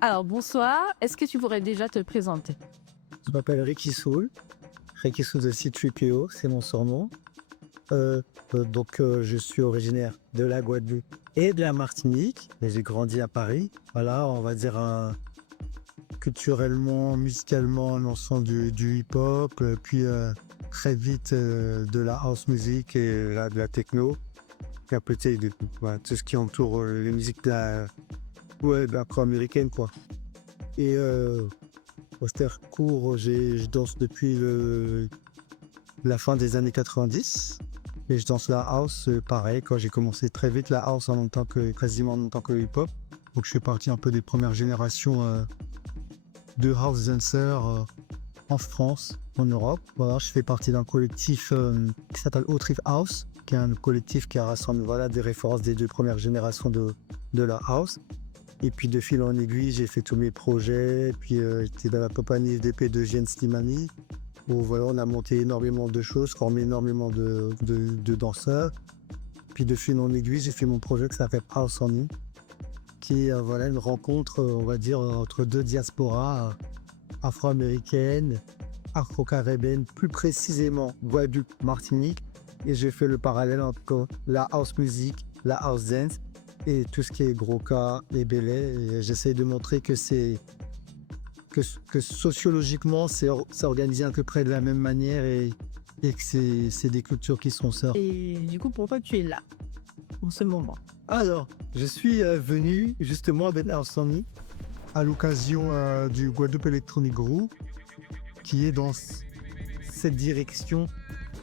Alors bonsoir, est-ce que tu pourrais déjà te présenter? Je m'appelle Ricky Soul, Ricky Soul de C3PO, c'est mon surnom. Je suis originaire de la Guadeloupe et de la Martinique, mais j'ai grandi à Paris. Voilà, on va dire culturellement, musicalement, l'ensemble du hip-hop, très vite de la house music et de la techno, et un peu voilà, tout ce qui entoure les musiques de afro-américaine, quoi. Et au court, je danse depuis la fin des années 90. Et je danse la house, pareil, quand j'ai commencé très vite la house quasiment en même temps que le hip-hop. Donc je fais partie un peu des premières générations de house dancers en France, en Europe. Voilà, je fais partie d'un collectif qui s'appelle Outrif House, qui est un collectif qui rassemble des références des deux premières générations de la house. Et puis de fil en aiguille, j'ai fait tous mes projets. Puis j'étais dans la compagnie FDP de Jens Slimani, où voilà, on a monté énormément de choses, formé énormément de danseurs. Puis de fil en aiguille, j'ai fait mon projet qui s'appelle House on Me, qui est une rencontre, on va dire, entre deux diasporas afro-américaines, afro-caribéennes, plus précisément Guadeloupe, Martinique. Et j'ai fait le parallèle entre la house music, la house dance et tout ce qui est gros cas et belay. Et j'essaie de montrer que sociologiquement, c'est organisé à peu près de la même manière et que c'est des cultures qui sont sœurs. Et du coup, pourquoi tu es là, en ce moment? Alors, je suis venu justement avec Arsani à l'occasion du Guadeloupe Electronic Group, qui est dans cette direction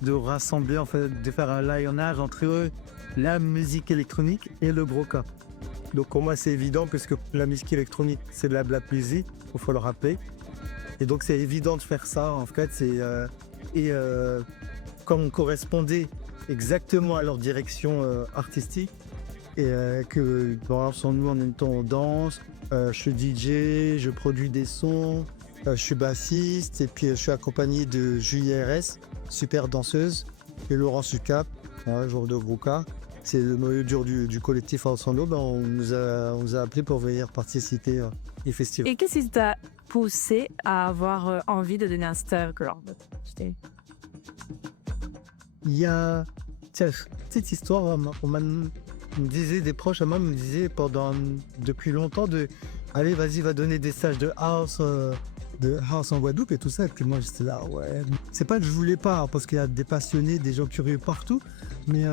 de rassembler, en fait, de faire un lionnage entre la musique électronique et le broca. Donc pour moi c'est évident parce que la musique électronique c'est de la black music, il faut le rappeler. Et donc c'est évident de faire ça en fait. Comme on correspondait exactement à leur direction artistique et que sans nous en même temps on danse, je suis DJ, je produis des sons, je suis bassiste et puis je suis accompagné de Julie RS, super danseuse, et Laurent Sucap, joueur de Broca. C'est le noyau dur du collectif Ensemble. On nous a appelés pour venir participer au festival. Et qu'est-ce qui t'a poussé à avoir envie de devenir un star girl? Il y a cette histoire, me disait des proches à moi, me disaient depuis longtemps allez, vas-y, va donner des stages de house en Guadeloupe et tout ça. Et puis moi j'étais là, ouais. C'est pas que je voulais pas, parce qu'il y a des passionnés, des gens curieux partout, mais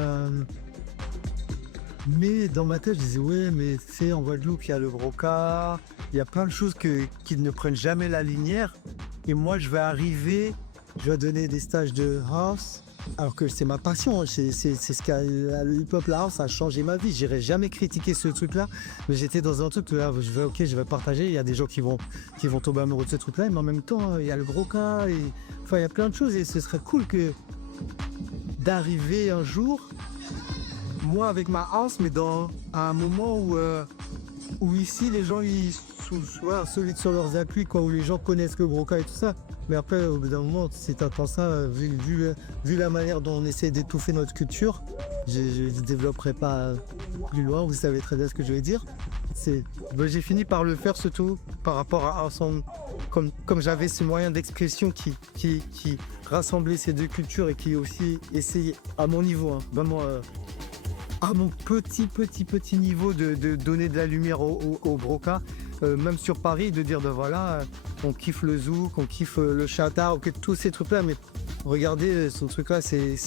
dans ma tête, je disais, ouais, mais c'est en Guadeloupe, il y a le broca, il y a plein de choses qui ne prennent jamais la lumière. Et moi, je vais donner des stages de house, alors que c'est ma passion. C'est ce qu'a le hip-hop, la house, a changé ma vie. J'irai jamais critiquer ce truc-là, mais j'étais dans un truc là, je vais partager. Il y a des gens qui vont tomber amoureux de ce truc-là, mais en même temps, il y a le broca, il y a plein de choses. Et ce serait cool d'arriver un jour, moi avec ma house, mais à un moment où ici les gens ils sont solides sur leurs appuis, quoi, où les gens connaissent le broca et tout ça. Mais après, au bout d'un moment, si t'entends ça, vu la manière dont on essaie d'étouffer notre culture, je ne développerai pas plus loin, vous savez très bien ce que je vais dire. J'ai fini par le faire surtout par rapport à ensemble, comme j'avais ce moyen d'expression qui rassemblait ces deux cultures et qui aussi essayait à mon niveau, vraiment à mon petit niveau de donner de la lumière au broca, même sur Paris, de dire on kiffe le zouk, on kiffe le chata, tous ces trucs-là, mais regardez, ce truc-là, c'est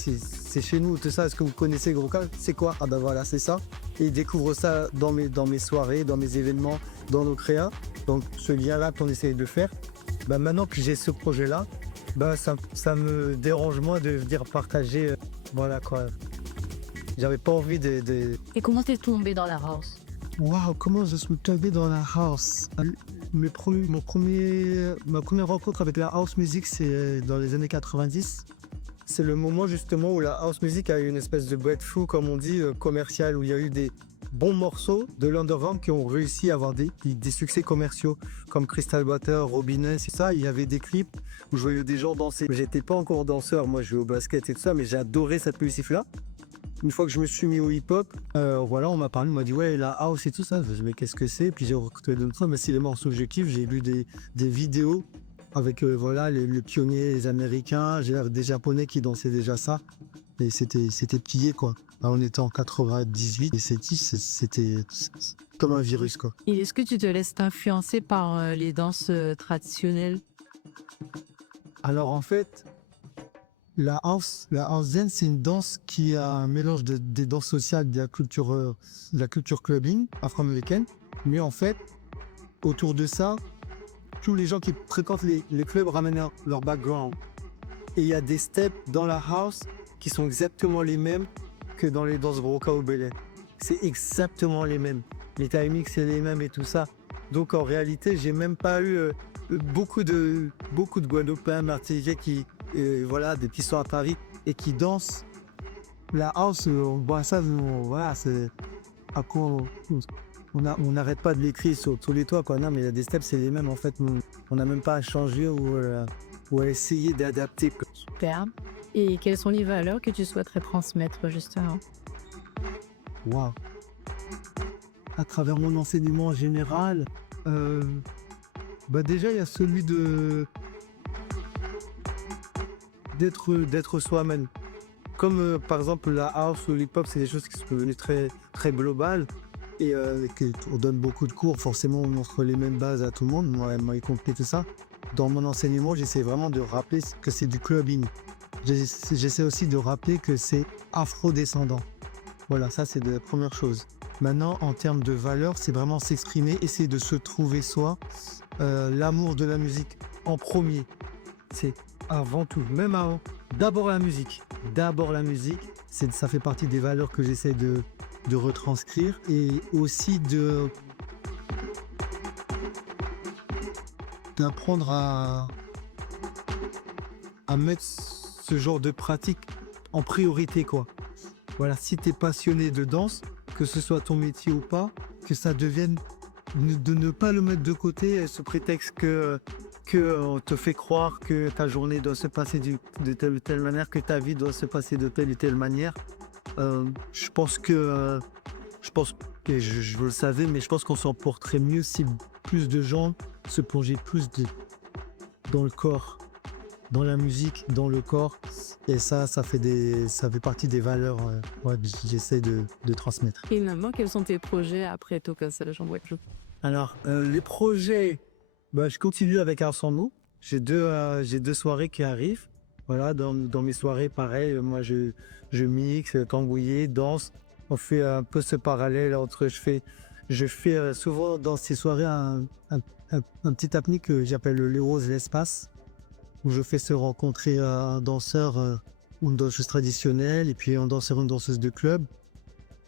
chez nous, tout ça. Est-ce que vous connaissez Broca? C'est quoi? Ah ben voilà, c'est ça. Et ils découvrent ça dans mes soirées, dans mes événements, dans nos créas. Donc ce lien-là qu'on essaye de faire, maintenant que j'ai ce projet-là, ça me dérange moins de venir partager, voilà quoi. J'avais pas envie de... Et comment t'es tombé dans la house? Waouh, comment je suis tombé dans la house? Ma première rencontre avec la house music, c'est dans les années 90. C'est le moment justement où la house music a eu une espèce de breakthrough, comme on dit, commercial, où il y a eu des bons morceaux de l'underground qui ont réussi à avoir des succès commerciaux, comme Crystal Butter, Robinet, c'est ça. Il y avait des clips où je voyais des gens danser. J'étais pas encore danseur, moi je jouais au basket et tout ça, mais j'ai adoré cette musique-là. une fois que je me suis mis au hip-hop, voilà, on m'a parlé, on m'a dit ouais, la house et tout ça. Je me suis dit, mais qu'est-ce que c'est? Puis j'ai recruté d'autres fois, mais c'est les morceaux que je kiffe. J'ai vu des vidéos avec voilà, les pionniers, les Américains, j'ai des Japonais qui dansaient déjà ça. Et c'était pillé, quoi. Là, on était en 98 et c'était comme un virus, quoi. Et est-ce que tu te laisses influencer par les danses traditionnelles? Alors en fait, la house zen, c'est une danse qui a un mélange des danses sociales, de la culture clubbing afro-américaine. Mais en fait, autour de ça, tous les gens qui fréquentent les clubs ramènent leur background. Et il y a des steps dans la house qui sont exactement les mêmes que dans les danses Broca ou Belay. C'est exactement les mêmes. Les timings, c'est les mêmes et tout ça. Donc en réalité, j'ai même pas eu beaucoup de Guadeloupéens, Martiniquais qui, voilà, des petits soirs à Paris et qui dansent. La house, on voit ça, voilà, c'est... Après, on n'arrête pas de l'écrire sur tous les toits, quoi. Non, mais il y a des steps, c'est les mêmes, en fait. On n'a même pas à changer ou à essayer d'adapter, quoi. Super. Et quelles sont les valeurs que tu souhaiterais transmettre justement? Waouh. À travers mon enseignement en général, déjà, il y a celui d'être soi-même. Comme par exemple la house ou l'hip-hop, c'est des choses qui sont devenues très, très globales et on donne beaucoup de cours. Forcément, on montre les mêmes bases à tout le monde, moi y compris tout ça. Dans mon enseignement, j'essaie vraiment de rappeler que c'est du clubbing. J'essaie aussi de rappeler que c'est afro-descendant. Voilà, ça c'est la première chose. Maintenant, en termes de valeurs, c'est vraiment s'exprimer, essayer de se trouver soi. L'amour de la musique en premier, c'est avant tout, même avant. D'abord la musique. D'abord la musique, ça fait partie des valeurs que j'essaie de retranscrire et aussi d'apprendre à mettre ce genre de pratique en priorité, quoi. Voilà, si tu es passionné de danse, que ce soit ton métier ou pas, que ça devienne de ne pas le mettre de côté sous prétexte que on te fait croire que ta journée doit se passer de telle ou telle manière, que ta vie doit se passer de telle ou telle manière. Je pense que je le savais, mais je pense qu'on s'en porterait mieux si plus de gens se plongeaient dans le corps, dans la musique, dans le corps. Et ça fait partie des valeurs que j'essaie de transmettre. Et maintenant, quels sont tes projets après Toka Salage en Guadeloupe? Alors, les projets, je continue avec Ensemble. J'ai deux soirées qui arrivent. Voilà, dans mes soirées, pareil, moi je mixe, tambouiller, danse. On fait un peu ce parallèle entre. Je fais souvent dans ces soirées un petit apnée que j'appelle le Rose l'espace, où je fais se rencontrer un danseur ou une danseuse traditionnelle et puis un danseur ou une danseuse de club.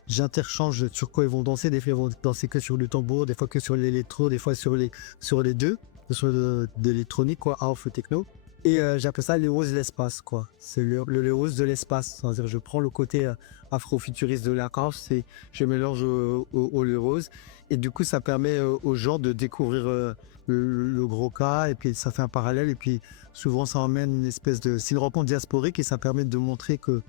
J'interchange sur quoi ils vont danser. Des fois, ils vont danser que sur le tambour, des fois que sur l'électro, des fois sur les deux, sur de l'électronique, quoi, house ou techno. Et j'appelle ça les roses de l'espace, quoi. C'est le rose de l'espace. C'est-à-dire, je prends le côté afro-futuriste de la house et je mélange au le rose. Et du coup, ça permet aux gens de découvrir le gros cas. Et puis, ça fait un parallèle. Et puis, souvent, ça emmène une espèce de... C'est une rencontre diasporique et ça permet de montrer que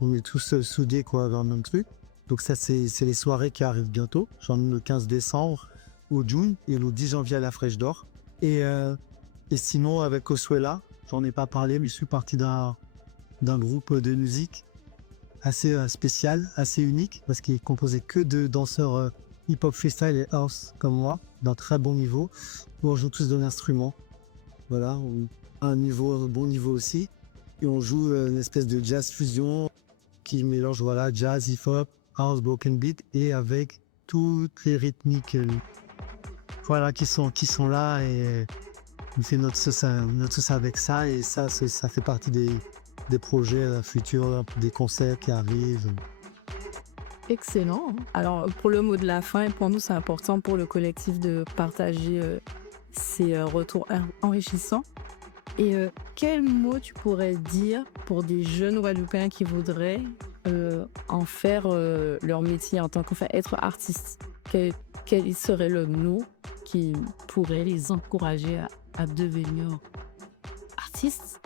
on est tous soudés, quoi, dans le même truc. Donc ça, c'est les soirées qui arrivent bientôt. J'en ai le 15 décembre au June et le 10 janvier à la Fraîche d'Or. Et sinon, avec Oswella, j'en ai pas parlé, mais je suis parti d'un groupe de musique assez spécial, assez unique, parce qu'il est composé que de danseurs hip-hop freestyle et house comme moi, d'un très bon niveau, où on joue tous de l'instrument. Voilà, un bon niveau aussi. Et on joue une espèce de jazz fusion qui mélange jazz, hip-hop, house, broken beat et avec toutes les rythmiques qui sont là et on fait notre sauce avec ça et ça fait partie des projets futurs, des concerts qui arrivent. Excellent. Alors, pour le mot de la fin, pour nous, c'est important pour le collectif de partager ces retours enrichissants. Et quel mot tu pourrais dire pour des jeunes Guadeloupéens qui voudraient en faire leur métier en tant être artiste? Quel serait le mot qui pourrait les encourager à devenir artistes?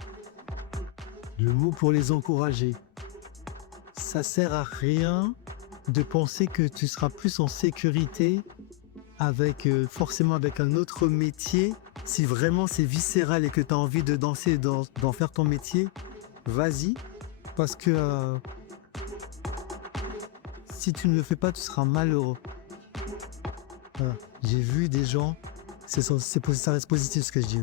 Le mot pour les encourager, ça sert à rien de penser que tu seras plus en sécurité avec forcément avec un autre métier. Si vraiment c'est viscéral et que tu as envie de danser et d'en faire ton métier, vas-y. Parce que si tu ne le fais pas, tu seras malheureux. Voilà. J'ai vu des gens, ça reste positif ce que je dis.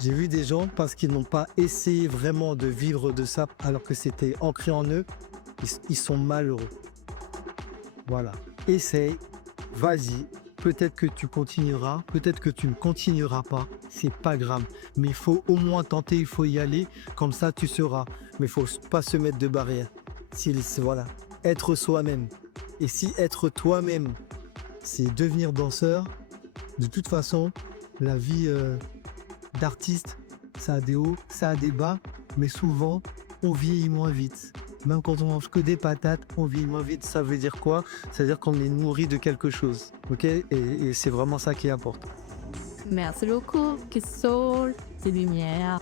J'ai vu des gens, parce qu'ils n'ont pas essayé vraiment de vivre de ça alors que c'était ancré en eux, ils sont malheureux. Voilà. Essaye, vas-y. Peut-être que tu continueras, peut-être que tu ne continueras pas, c'est pas grave. Mais il faut au moins tenter, il faut y aller, comme ça tu seras. Mais il faut pas se mettre de barrière. Voilà, être soi-même. Et si être toi-même, c'est devenir danseur, de toute façon, la vie d'artiste, ça a des hauts, ça a des bas, mais souvent, on vieillit moins vite. Même quand on mange que des patates, on vieillit moins vite. Ça veut dire quoi? Ça veut dire qu'on est nourri de quelque chose. Ok? Et c'est vraiment ça qui importe. Merci beaucoup. Que soul, c'est lumière.